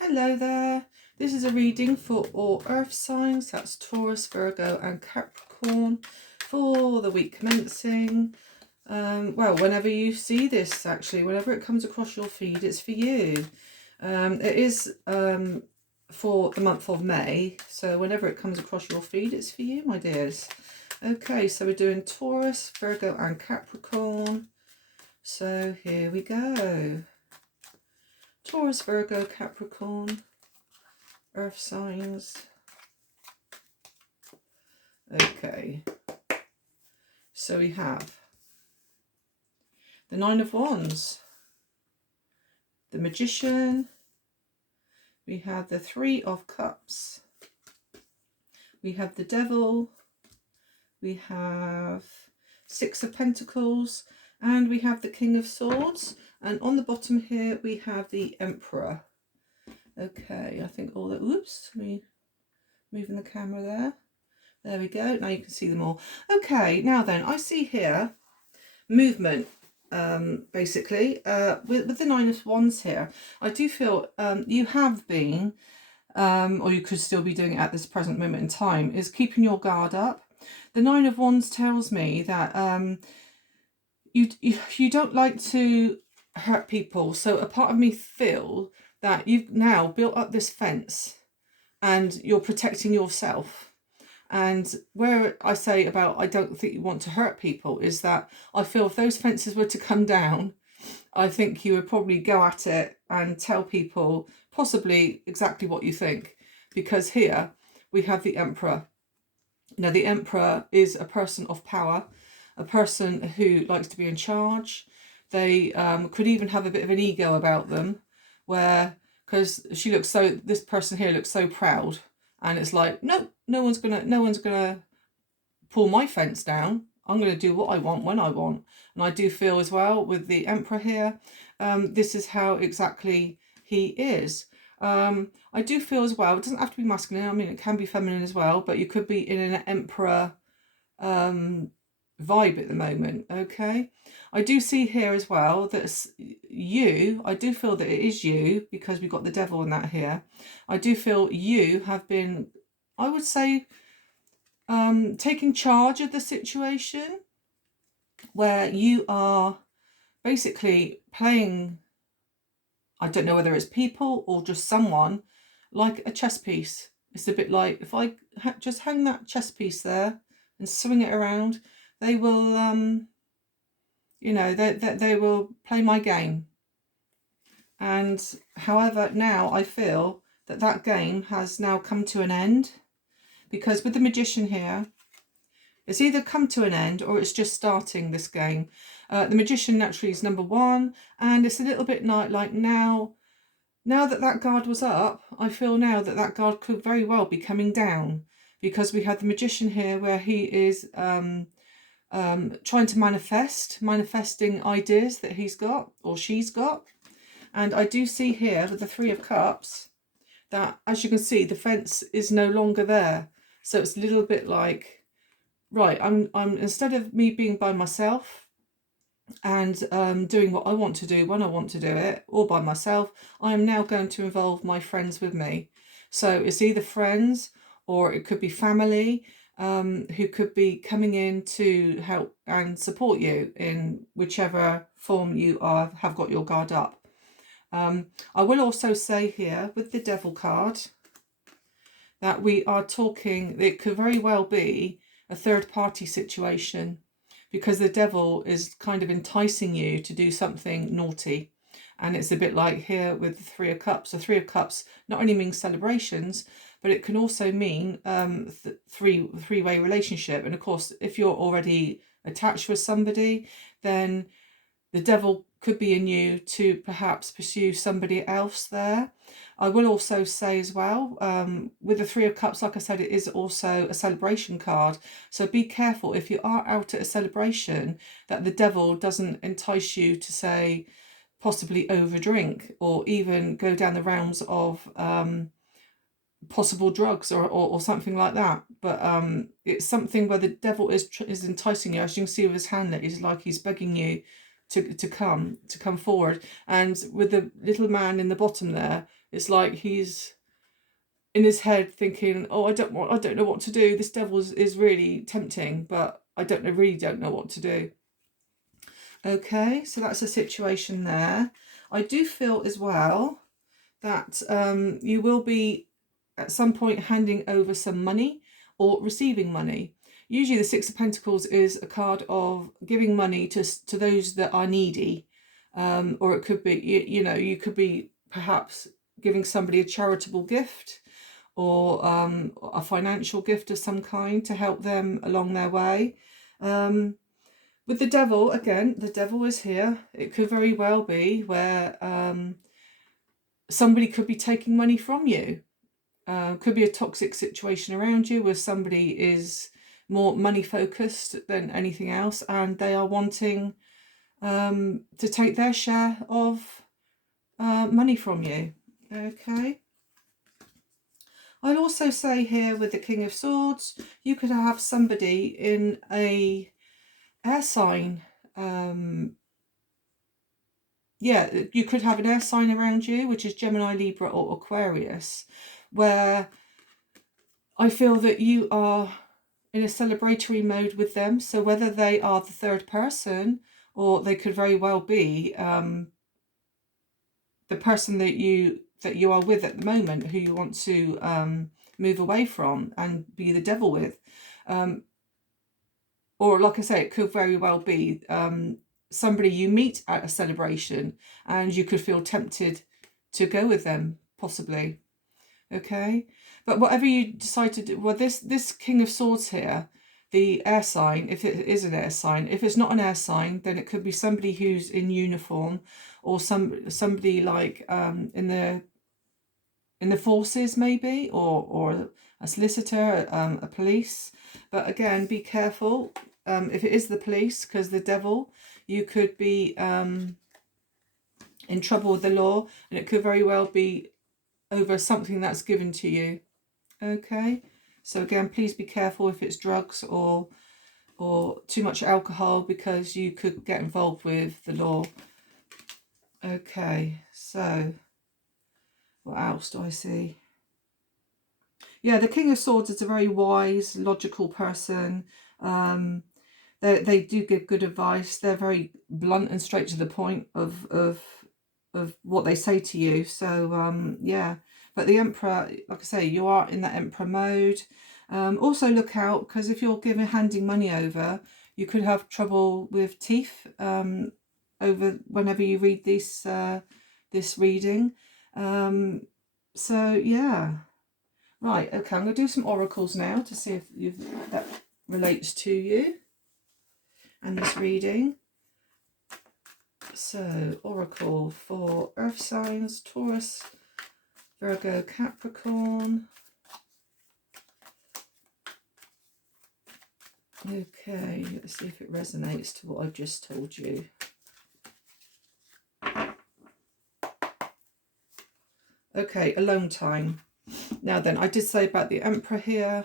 Hello there. This is a reading for all earth signs. That's Taurus, Virgo and Capricorn for the week commencing. Well, whenever you see this, actually, whenever it comes across your feed, it's for you. It is for the month of May. So whenever it comes across your feed, it's for you, my dears. Okay, so we're doing Taurus, Virgo and Capricorn. So here we go. Taurus, Virgo, Capricorn, earth signs. Okay, so we have the Nine of Wands, the Magician, we have the Three of Cups, we have the Devil, we have Six of Pentacles, and we have the King of Swords, and on the bottom here we have the Emperor. Okay, I think all that, oops, me moving the camera there. There we go, now you can see them all. Okay, now then, I see here movement, basically, with the Nine of Wands here. I do feel you have been, or you could still be doing it at this present moment in time, is keeping your guard up. The Nine of Wands tells me that you don't like to hurt people, so a part of me feel that you've now built up this fence and you're protecting yourself. And where I say about I don't think you want to hurt people is that I feel if those fences were to come down, I think you would probably go at it and tell people possibly exactly what you think. Because here we have the Emperor. Now the Emperor is a person of power, a person who likes to be in charge. They could even have a bit of an ego about them, where, because this person here looks so proud, and it's like, no one's gonna pull my fence down. I'm gonna do what I want when I want. And I do feel as well with the Emperor here, this is how exactly he is. I do feel as well, it doesn't have to be masculine, I mean it can be feminine as well, but you could be in an Emperor vibe at the moment. Okay, I do see here as well that I do feel that it is you, because we've got the Devil in that here. I do feel you have been, I would say, taking charge of the situation, where you are basically playing, I don't know whether it's people or just someone, like a chess piece. It's a bit like if I just hang that chess piece there and swing it around, they will, they will play my game. And however, now I feel that that game has now come to an end, because with the Magician here, it's either come to an end or it's just starting this game. The Magician naturally is number one, and it's a little bit like now that that guard was up, I feel now that that guard could very well be coming down, because we have the Magician here where he is trying to manifesting ideas that he's got or she's got. And I do see here with the Three of Cups that, as you can see, the fence is no longer there. So it's a little bit like, right, I'm instead of me being by myself and doing what I want to do when I want to do it, all by myself, I am now going to involve my friends with me. So it's either friends or it could be family, who could be coming in to help and support you in whichever form you have got your guard up. I will also say here with the Devil card that we are talking, it could very well be a third party situation, because the Devil is kind of enticing you to do something naughty. And it's a bit like here with the Three of Cups. The Three of Cups not only means celebrations, but it can also mean three-way relationship. And of course, if you're already attached with somebody, then the Devil could be in you to perhaps pursue somebody else there. I will also say as well, with the Three of Cups, like I said, it is also a celebration card. So be careful if you are out at a celebration that the Devil doesn't entice you to, say, possibly overdrink or even go down the realms of possible drugs or something like that. But it's something where the Devil is enticing you. As you can see with his hand, that he's like he's begging you to come forward. And with the little man in the bottom there, it's like he's in his head thinking, oh, I don't know what to do. This devil is really tempting, but I really don't know what to do. Okay, so that's a situation there. I do feel as well that you will be at some point handing over some money or receiving money. Usually the Six of Pentacles is a card of giving money to those that are needy. Or it could be, you could be perhaps giving somebody a charitable gift, or a financial gift of some kind to help them along their way. With the devil, again, the devil is here. It could very well be where somebody could be taking money from you. Could be a toxic situation around you where somebody is more money focused than anything else, and they are wanting to take their share of money from you. Okay. I'll also say here with the King of Swords, you could have somebody in a air sign. Yeah, you could have an air sign around you, which is Gemini, Libra or Aquarius, where I feel that you are in a celebratory mode with them. So whether they are the third person, or they could very well be the person that you are with at the moment, who you want to move away from and be the devil with. Or like I say, it could very well be somebody you meet at a celebration and you could feel tempted to go with them, possibly. Okay, but whatever you decide to do, well, this King of Swords here, the air sign, if it is an air sign, if it's not an air sign, then it could be somebody who's in uniform, or somebody like in the forces maybe, or a solicitor, a police. But again, be careful if it is the police, because the devil, you could be in trouble with the law, and it could very well be over something that's given to you. Okay, so again, please be careful if it's drugs or too much alcohol, because you could get involved with the law. Okay, so what else do I see? Yeah, the King of Swords is a very wise, logical person. They do give good advice. They're very blunt and straight to the point of what they say to you. So yeah. But the Emperor, like I say, you are in that Emperor mode. Also look out, because if you're handing money over, you could have trouble with teeth over whenever you read this reading. So yeah. Right, okay, I'm going to do some oracles now to see if that relates to you and this reading. So, oracle for earth signs, Taurus, Virgo, Capricorn. Okay, let's see if it resonates to what I've just told you. Okay, alone time. Now then, I did say about the Emperor here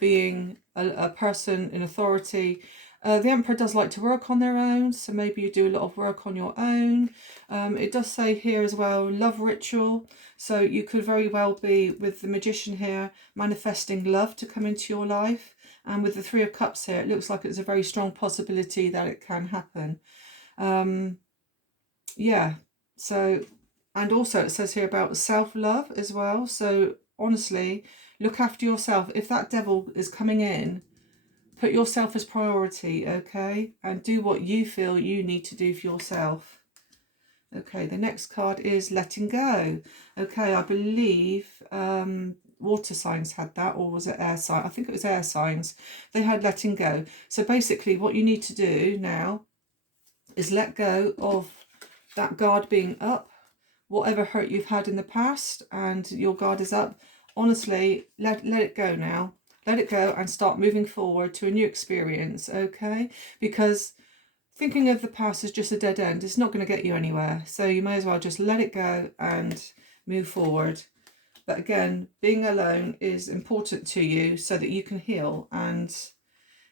being a person in authority. The Emperor does like to work on their own, so maybe you do a lot of work on your own. It does say here as well, love ritual. So you could very well be, with the Magician here, manifesting love to come into your life. And with the Three of Cups here, it looks like it's a very strong possibility that it can happen. Yeah, so, and also it says here about self-love as well. So honestly, look after yourself. If that devil is coming in, put yourself as priority, okay? And do what you feel you need to do for yourself. Okay, the next card is letting go. Okay, I believe water signs had that, or was it air signs? I think it was air signs. They had letting go. So basically what you need to do now is let go of that guard being up, whatever hurt you've had in the past, and your guard is up. Honestly, let it go now. Let it go and start moving forward to a new experience, okay? Because thinking of the past is just a dead end. It's not going to get you anywhere. So you may as well just let it go and move forward. But again, being alone is important to you so that you can heal and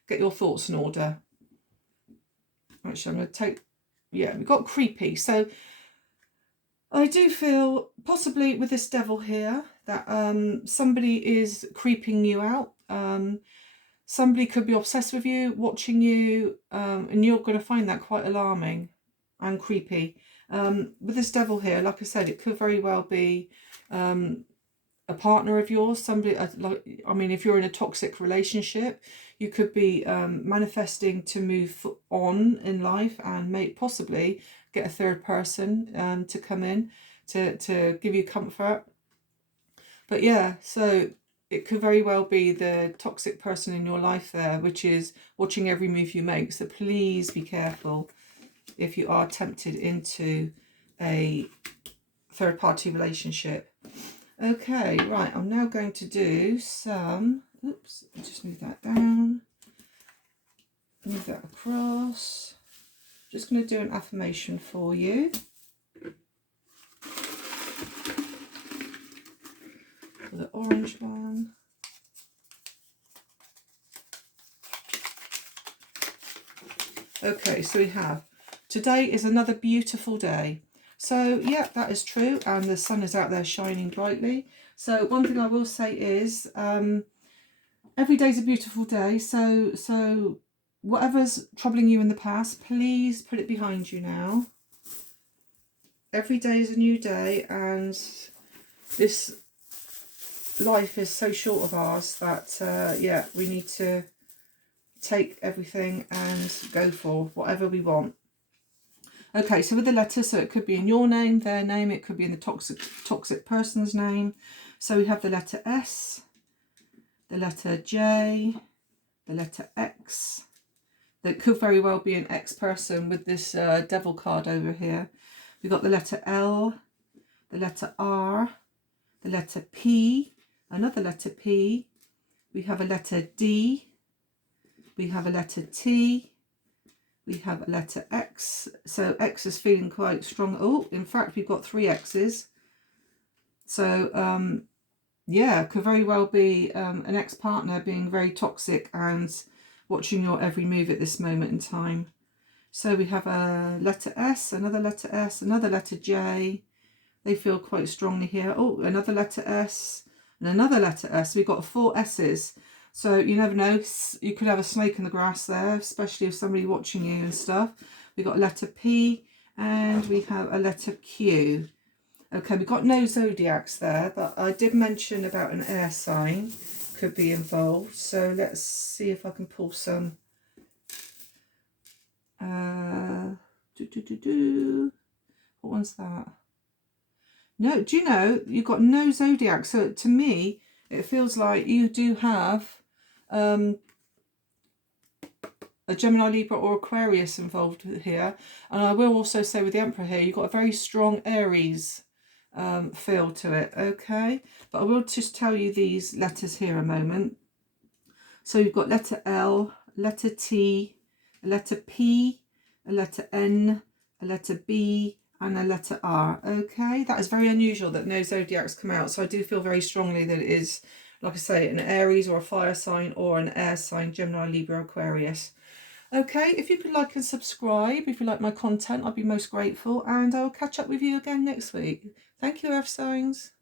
get your thoughts in order. Actually, I'm going to take yeah, we've got creepy. So I do feel possibly with this devil here that somebody is creeping you out. Somebody could be obsessed with you, watching you, and you're going to find that quite alarming and creepy. With this devil here, like I said, it could very well be a partner of yours, somebody, like, I mean, if you're in a toxic relationship, you could be manifesting to move on in life and possibly get a third person to come in to give you comfort. But yeah, so it could very well be the toxic person in your life there, which is watching every move you make. So please be careful if you are tempted into a third-party relationship. Okay, right, I'm now going to do some, oops, just move that down, move that across. Just going to do an affirmation for you. For the orange one. Okay, so we have, today is another beautiful day. So, yeah, that is true, and the sun is out there shining brightly. So one thing I will say is, every day is a beautiful day, so whatever's troubling you in the past, please put it behind you now. Every day is a new day, and this life is so short of ours that, yeah, we need to take everything and go for whatever we want. Okay, so with the letters, so it could be in your name, their name, it could be in the toxic person's name. So we have the letter S, the letter J, the letter X. There could very well be an X person with this devil card over here. We've got the letter L, the letter R, the letter P, another letter P. We have a letter D. We have a letter T. We have a letter X. So X is feeling quite strong. Oh, in fact, we've got 3 X's. So, yeah, could very well be an ex-partner being very toxic and watching your every move at this moment in time. So we have a letter S, another letter J. They feel quite strongly here. Oh, another letter S and another letter S. We've got 4 S's. So you never know, you could have a snake in the grass there, especially if somebody watching you and stuff. We've got a letter P and we have a letter Q. Okay, we've got no zodiacs there, but I did mention about an air sign could be involved. So let's see if I can pull some. What one's that? No, do you know, you've got no zodiac. So to me, it feels like you do have a Gemini, Libra or Aquarius involved here. And I will also say with the Emperor here, you've got a very strong Aries feel to it, okay? But I will just tell you these letters here a moment. So you've got letter L, letter T, a letter P, a letter N, a letter B, and a letter R, okay? That is very unusual that no zodiacs come out. So I do feel very strongly that it is, like I say, an Aries or a fire sign or an air sign, Gemini, Libra, Aquarius. Okay, if you could like and subscribe, if you like my content, I'd be most grateful. And I'll catch up with you again next week. Thank you, Earth Signs.